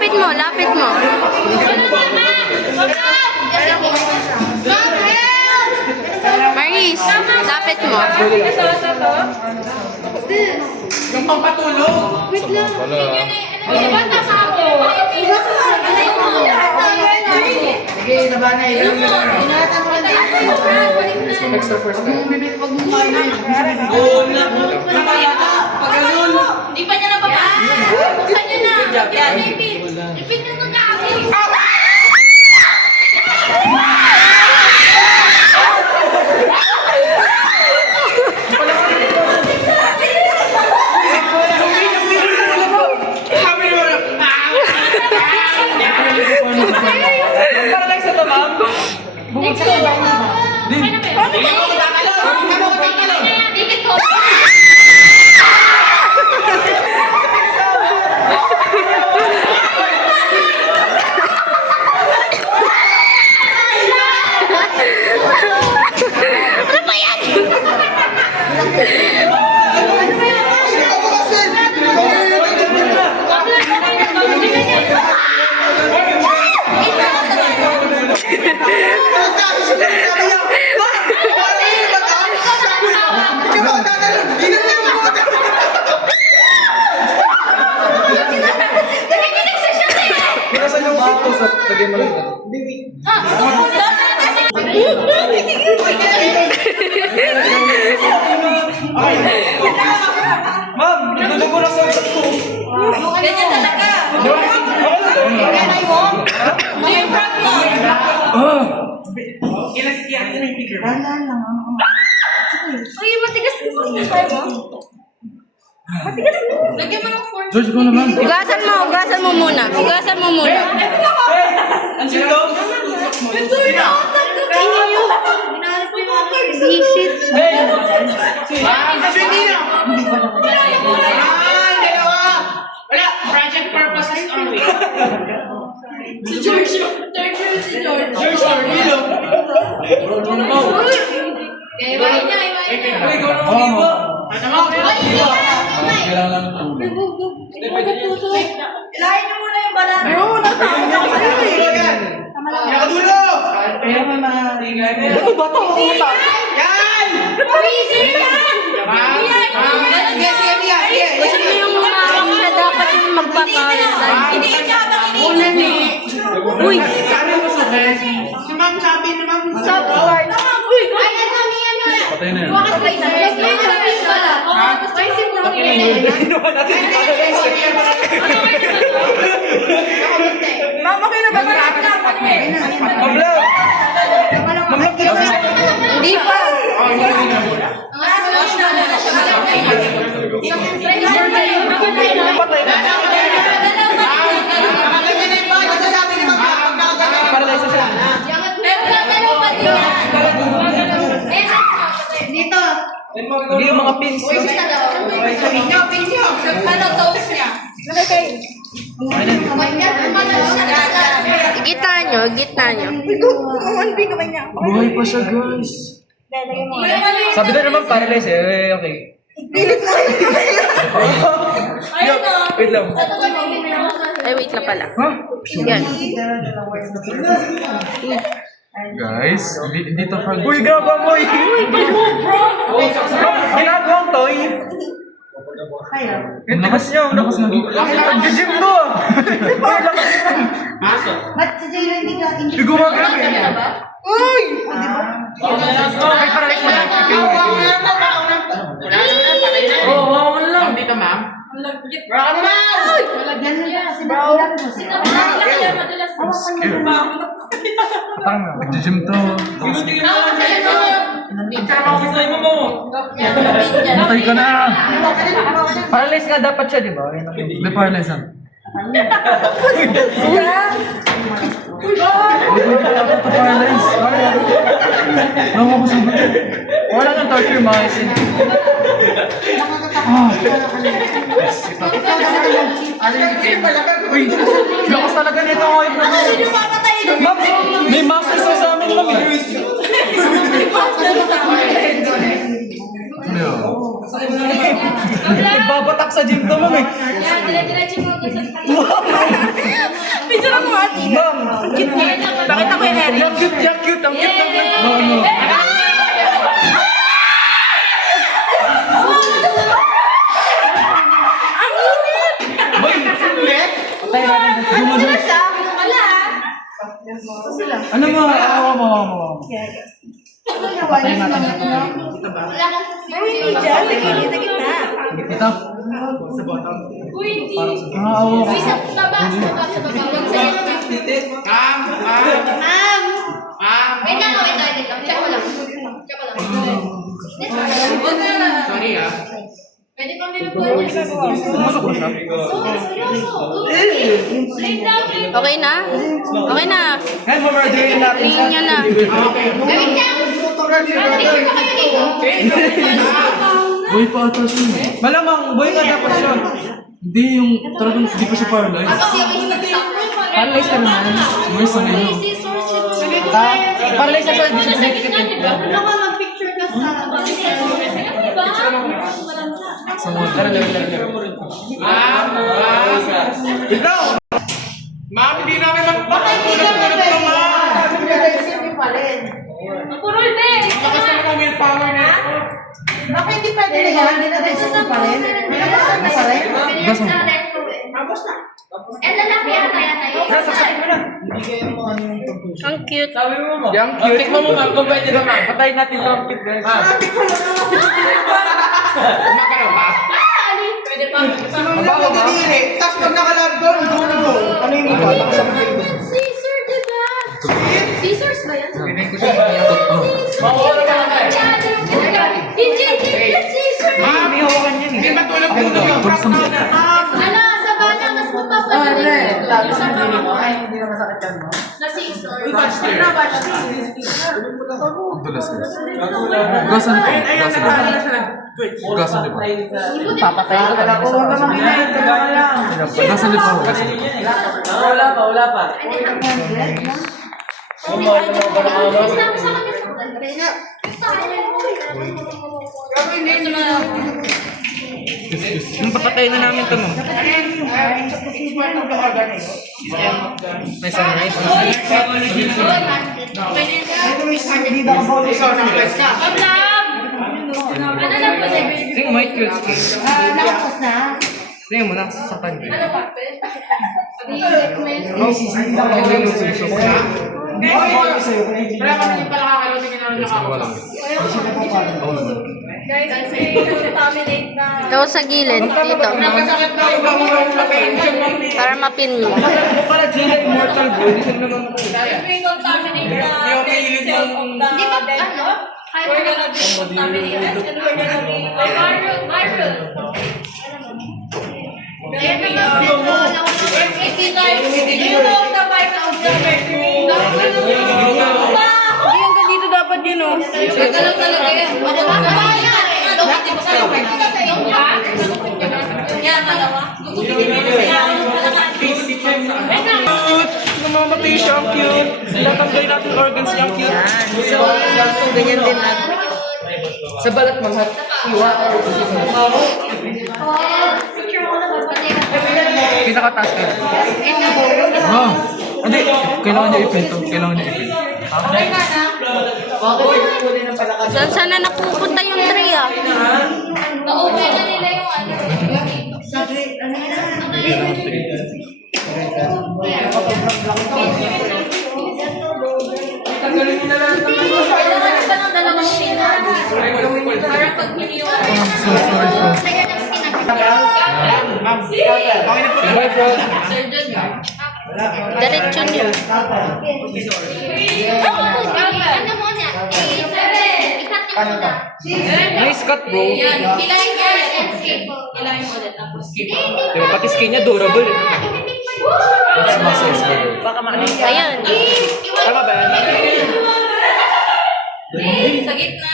Lapit mo, lapit mo. Maris, lapit mo. Yung pampatulog. Wait lang. Bata pa ako. Sige, nabanay. Ingatan mo lang din. Extra first time. Huwag mo kayo. Oo na. Pagano'n. Hindi pa niya napapasok. Buksan niya na. Yan, David. Ipin na ng kaki. Para lang sa tamam. Next go. Paano ba? David po. Ano ba yan? Nasaan yung auto sa tagay mo lang? Ma'am, dito ko na sa ko. Ganyan talaga. May front mo. Kinasikihan na yung figure. Uy, matigas ka sa mo. Matigas mo. Lagyan mo ng fork. George, ko naman. Hugasan mo muna. Hugasan mo muna. Ang sino? Ito na ako. Tingin nyo. Hinahanap ko yung mga Visit. Hey! Ang hindi na! Dalawa! Wala! Project purposes only. Si George. Third row si George. George Orville. Kaya iwain niya, iwain niya. Uy, gawin mo dito. Ano mo? Kailangan ng tubig. Ilahin niyo muna yung balat. Bro, natakot ako sa'yo eh. Nakadulo! Pero may mga... Bato! Yan! Easy yan! Yes, yes, yes! Gusto mo yung umarang na dapat yung magpapawid. Hindi siya habang Una ni... Uy! Sabi mo sa si Ma'am sabi ni Ma'am Subword. Uy, ayan na, Mia na. Patay na yun. Bakit may sabi? Mas may sabi pala. Oo, tapos may simulong Mama, kayo na ba? Mamlog! Mamlog ka na! Hindi pa. Para lang siya. Dito. Hindi yung mga pins. Ano toast niya? Gitna nyo. Buhay pa siya, guys. Sabi na naman paralyze eh. Okay. Ayun o. Wait lang. Ay, wait lang pala. Ha? Yan. Guys, hindi to frog. Uy, grabe mo eh. Ginagawang toy. Ang lakas niya, ang lakas ng Ang-gym mo! Ba't si Jayla hindi ka Hindi gumagano eh. Uy! Ay, paralyze mo na. Oo, wala lang. Dito, ma'am. Bro, ano na? yan na kasi nakilang mo. Patang na. Nag-gym to. Matay ka na. Paralyze nga dapat siya, di ba? Hindi paralyze yan. Dapat to paralyze. Nawa ko sa bagat. Wala nang torture, mga isin. Uy, lakas talaga nito ngayon. Ma'am, may master sa amin, ma'am. Babatak sa gym to, ma'am eh. Yan, dire-diretso mo ko sa Ma'am, cute niya. Pakita ko yung Eric. Yung cute, yung cute. Ang cute naman. Ano? Boy, ulit? Patay natin. Gumados. Ano mo? Awa mo. Patay natin. Ito. Uy, hindi. Awa ko. Uy, sa baba. Magsaya naman. Wait lang. Check ko lang. Sorry ah. Pwede pang binubuhan niya. Pumasok ba siya? Seryoso. Straight down. Okay na? Okay na. Ngayon, mamardin natin siya. Tingin nyo na. Wait lang. Picture ko kayo dito. Boy pa ata siya. Malamang, boy ka dapat siya. Hindi yung talagang hindi pa siya paralyzed. Kasi yung nag-stop. Paralyzed ka naman. May sanay yun. Paralyzed na siya, hindi siya Diba? Ano ka mag-picture ka sa Sa mga Ikaw! Ma'am, hindi namin magpapatulog-tulog to, ma'am! Sabi niya, naisipin pa rin. Purol, be! Lakas naman kami yung power niya. Baka hindi pwede na yan, hindi na naisipin pa rin. Nabasa na pa rin. Eh, lalaki yata yan tayo. Saksakin mo na. Ang cute. Yung cute. Tikman mo, ma'am, kung pwede ba, ma'am. Patayin natin ito ang cute, guys. Kumakaraw ba? Pwede pa. Mabaho ba? Tapos pag nakalab ko, go. Ano yung iba? Nakasabay ko. Caesar, diba? Caesars ba yan? Hindi, Caesar! Ma'am, may hawakan yan. Hindi ba tulog-tulog yung prop na? Ano, sa bana, mas mapapagaling dito. Yung sa mama ko ay Hindi na masakit yan, no? na Caesar. Tulas guys. Gasan pa. Gasan pa. Papatay ko pa. Huwag ka makinay, taga ka lang. Gasan pa. Gasan pa. Yung papatay na namin ito, ma'am. May sunrise. Ano lang po, David? Tingnan mo, may cute skin. Nakapos na. Tingnan mo, nasasaktan ka. Ano pa? Guys, kasi contaminate na. Ikaw sa gilid. Dito. Nakasakit na yung bangurong lapain siya, ma'am. Para mapin mo. Para Gila Immortal Bro, hindi siya naman po. May contaminate na. Hindi ako mahilig yung... Hindi ba, ano? We're gonna be contaminated and we're gonna be viral. Ayan naman po, you know the virus of the mercury. Hindi hanggang dito dapat yun, oh. Gagalaw talaga yan. Yan, dalawa. Namamatay siya, ang cute. Natanggal natin organs niya, ang cute. So, ganyan din na. Sa balat mga hiwa. Pinakataas ka. Ah. Hindi. Kailangan niya ipinto. Kailangan niya ipinto. Saan na napupunta yung tray, ah? Na-open na nila yung ano. Tanggalin mo na lang. Kailangan ba ng dalawang shade? Para pag hiniwan. So sorry po. Bye, bro. Surgeon. Diretso niyo. Ano mo niya? Ikat niyo muna. Nice cut, bro. Yan. Kilayin niya yan. Kilayin mo ulit. Tapos. Diba, pati skin niya durable. That's muscles ba? Ayan. Tama ba yan? Sa gitna.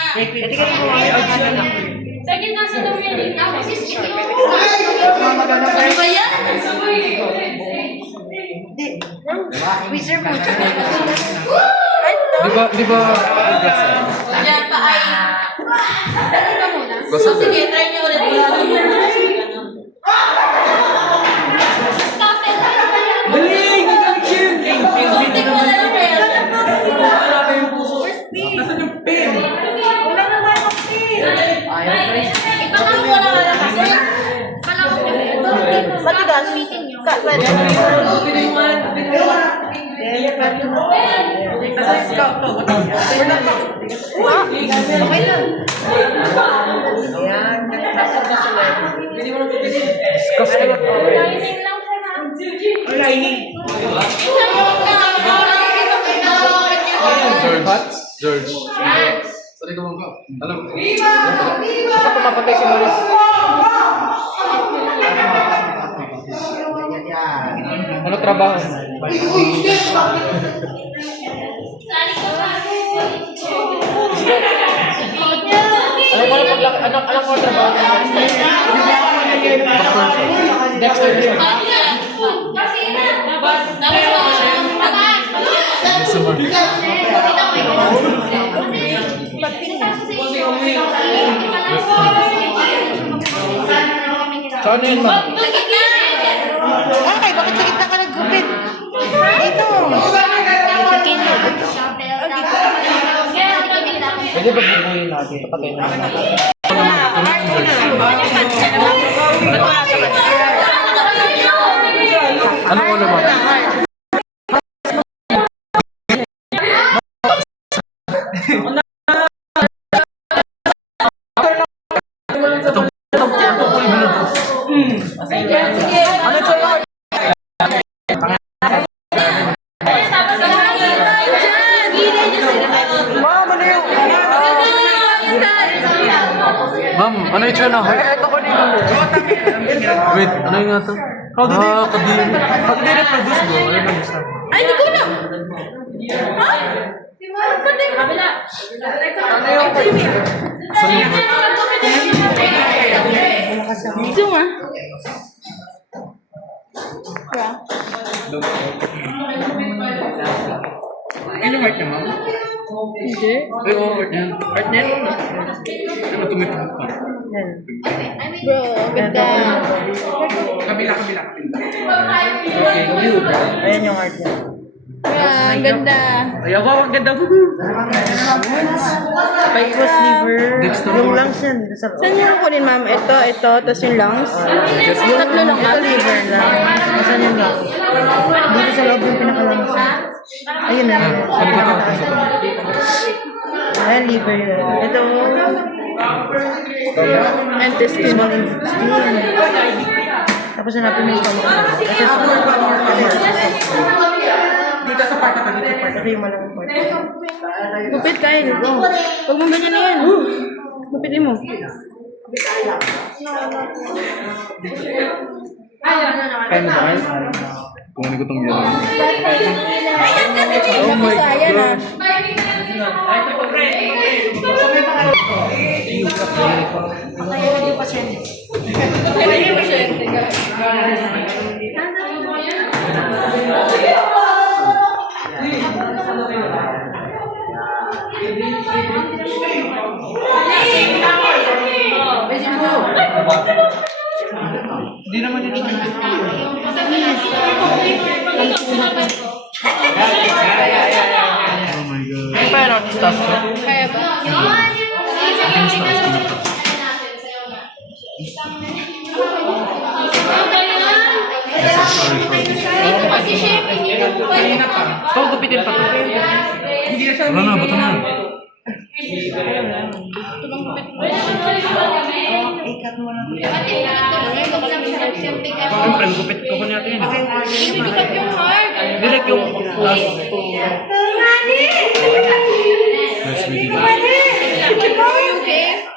Sa gitna sa dumi. Tapos skin mo. Ano ba yan? Wizard mo. Di ba? Yan pa ay. Dali ka muna. Gusto So sige, try niyo ulit. Stop it. Galing! Ang galing siya! bukas. Pwede. Okay lang. Ayan, nagpasok na sila. Lining lang siya, ma'am. George. Sorry ka bang ka? Alam ko. Saka pumapatay si Maris. Ano trabaho? Ano ko trabaho? Dexter. So ano yun, ma'am? Okay, bakit sa gitna ka naggupit? Dito. Pwede ba bubuhin natin? Kapatay na natin. Ano ko naman? Ma'am, ano yung tsura na? Wait, ano yung nga to? Kadiri. Kadiri reproduce bro. Ano yung isa? Ay, hindi ko alam. Ha? Kabila. Saan yung birth? Dito nga. Ano yung heart niya, ma'am? Hindi. Ay, oo, heart niya. Heart niya? Ano tumitulog pa? Bro, ganda. Kabila. Okay, Ayan yung heart niya. Yeah, ang ganda. Ayaw ko, ang ganda. Cross liver. Dexter. Yung lungs yan. Dito sa Saan yung kunin, ma'am? Ito, tapos yung lungs. Tatlo lang, Ito ma'am. liver lang. Saan yung lungs? Dito sa loob yung pinaka-lungs. Ayun na. Ayan, liver yun. Ito, Intestine. small intestine. Tapos hanapin mo yung stomach. Ito sa Dito sa part na to, dito sa part. Ito yung malamang part. Gupit, Kyle. Huwag mong ganyan na yan. Gupitin mo. Kaya mo ba kayo? Kung ano ko itong gano'n. Ayan kasi oh my God. Hindi naman yun. Oh my God. Ano pa yun ang staff ko? Kaya ba? Kanina pa. So, gupitin pa to. Hindi na siya. Wala na, bato na. Siyempre, gupit ko niya ito yun. Direct yung last two. Nice meeting you.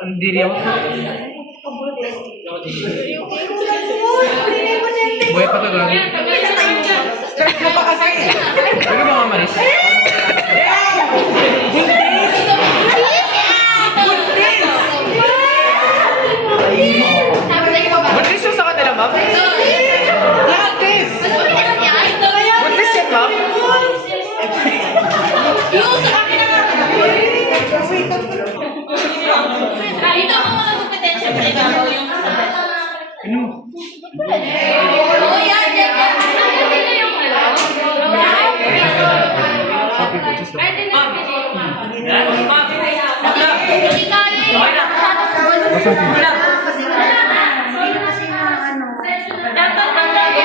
Hindi niya ako. Buhay pa ito gano'n. Ano ba mga maris? Buntis yung sa kanila, ma'am? Buntis! Buntis yan, ma'am? Dito ako mga gupitin, syempre ikaw yung kasama. Ano? Oh, yan. Pwede yung Hindi kaya yung kasi na ano. dapat ang lagi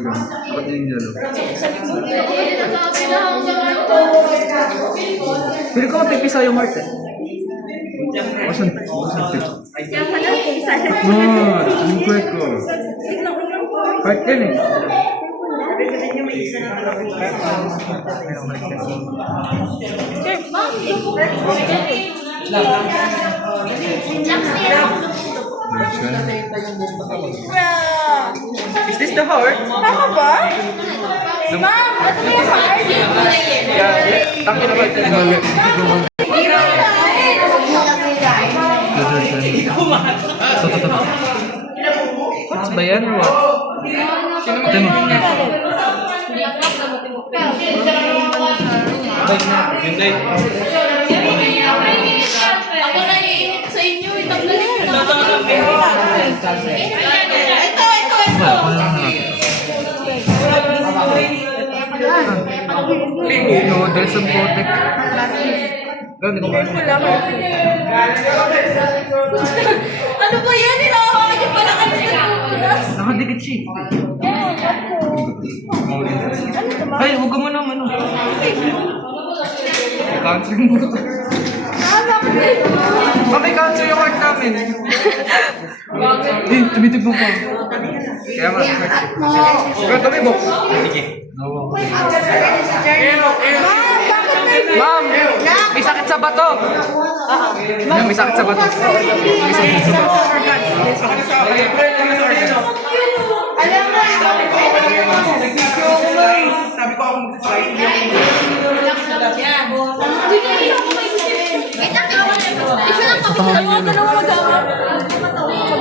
talaga. Dapat yung yellow. Pili ko mapipisa yung heart eh. Asan tip? Yung kwek ko. Heart yan eh. Is this the heart? Tama ba? Ma'am, ano yung heart? Tangin na ba ito? What's ba yan or what? Ito mo. Ako na iinit sa inyo, itanggalin ko na. No, there's some potek. Gano'n ko ba? Ano ba yan? Hinahawakan niyo pala kami sa tutulas. Nakadikit siya. Ay, huwag ka mo naman. Cancer mo. Bakit cancer yung heart namin? Eh, tumitibok ko. Kaya nga. Pero tumibok. Sige. Ma'am, may sakit sa bato. Ma'am, may sakit sa bato. May sakit sa bato. Sabi ko ako mag-try. Wait lang, isa lang kami sa mga dalawa mag-awa.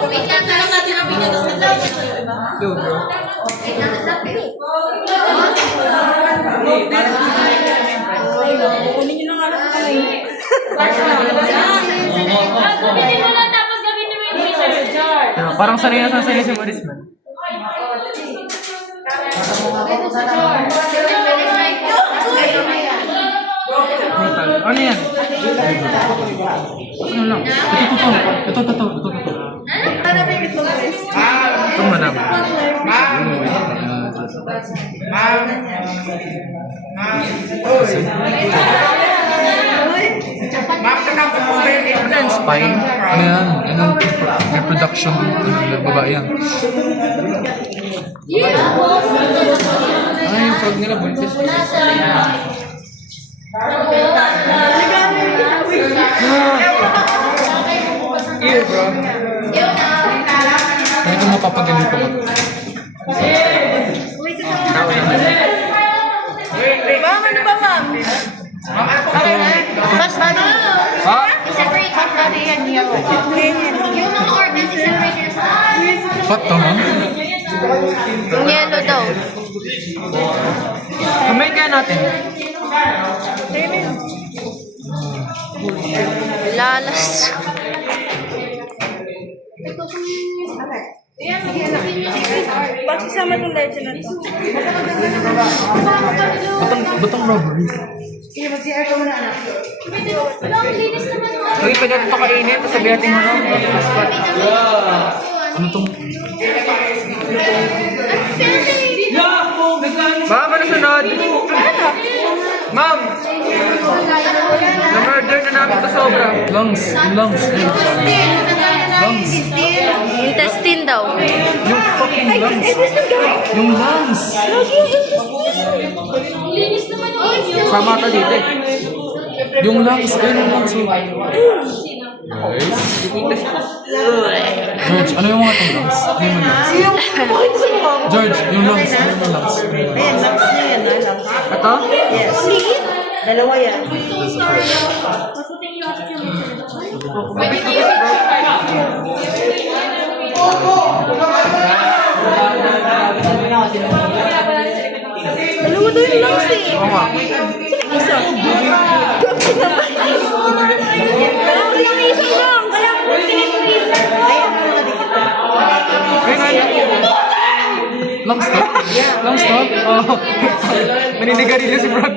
Wait lang, talang natin ang video, tapos nag-live ito yung iba. Yo, bro. Wait lang, nag-live ito. Kunin nyo na nga lang kami. Gamitin mo lang, tapos gamitin mo yung research jar. Parang sanay na sanay si Maris, man. Ano yan? Ano lang? Ito. Ito, madam. Ano yan, spine? Ano yan? Yan ang reproduction. Babae yan. Ay, yung frog nila, buntis. Ew, bro. Kaya kung mapapaganito ko. Ma'am, ano ba, ma'am? Ha? I-separate out natin yan yellow. Yung mga organs, i-separate nyo sa Fat to, ma'am? Yung yellow daw. Kamay kaya natin. Lalas. Bakit isama itong leche na ito? Batang rubbery. Ang linis naman mo. Uy, pwede natin pakainin, tapos sabihin natin mo lang. Ano tong... Ma'am, ano sunod? Ma'am! Na-murder na namin ito sobra. Lungs. Yung lungs. Lungs. Intestine daw. Yung fucking lungs. Yung lungs. Ang linis naman yung inyo. Sama ito dito eh. Yung lungs. Ayun yung lungs. Guys. George, ano yung mga itong lungs? Ano yung lungs? George, yung lungs. Ano yung lungs? Ayan, lungs niya yan, no? Lungs. Ito? Yes. Dalawa yan. Dalawa daw yung lungs eh. Oo nga. Isa. Kapit naman. Dalawa yung isang lungs. Lungs to? Lungs to? Oh. Maninigarilyo si Brad.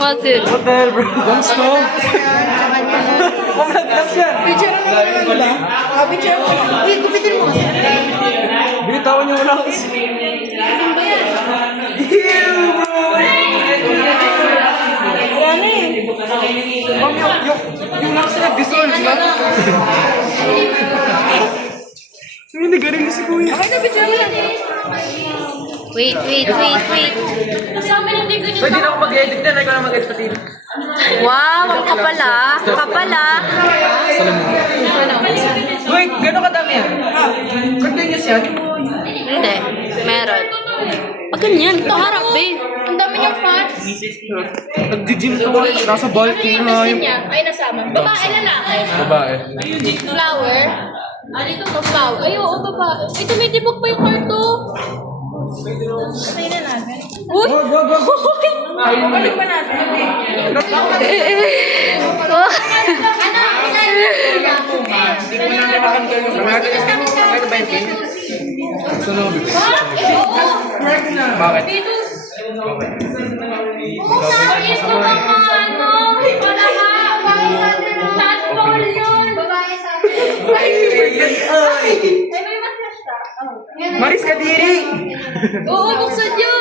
What's it? What the hell, bro? Lungs to? Kumagdas yan. Picture na naman ba? Picture. Uy, gupitin mo kasi. Binit Yung lang sila dissolve na. Hindi galing si Kuya. Okay na, picture mo yan. Wait. Kasama ng ligo niyo. Pwede na ako mag-edit na. Ikaw na mag-edit pati. Wow, ang kapala. Kapala. Wait, gano'n kadami yan? Continuous yan? Hindi. Meron. Pag ganyan, ito harap, babe. Ang dami niyang fans. Nag-gym ko. Nasa bulking na yung... niya? Ay, nasama. Babae, lalaki. Babae. Flower. Ah, dito to flower. Ay, oo, babae. Ay, tumitibok pa yung kwarto. Patay na natin. Uy! Balik pa natin. Saan ako bibig? Bakit? Dito. Ito mga ano. Wala ka. Fastball yun. Babae sa akin. Ay, may massage ka. Maris Kadiri! Oo, buksan nyo.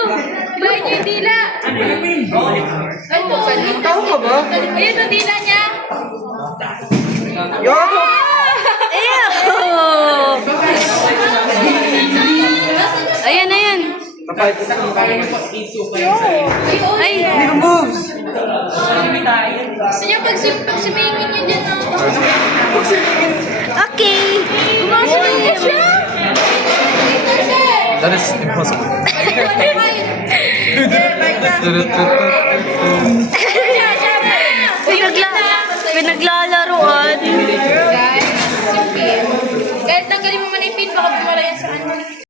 Hilahin nyo yung dila. Ay, buksan nyo. Tao ka ba? Ayun ang dila niya. Yo! Ayan, ayan. Ay, Big moves! gusto niya pag-sumingin nyo dyan. Okay. Gumawa siya. That is impossible. Pinaglalaroan. Guys, yung pin. Kahit tanggalin mo man yung pin, baka bumala yan sa ano.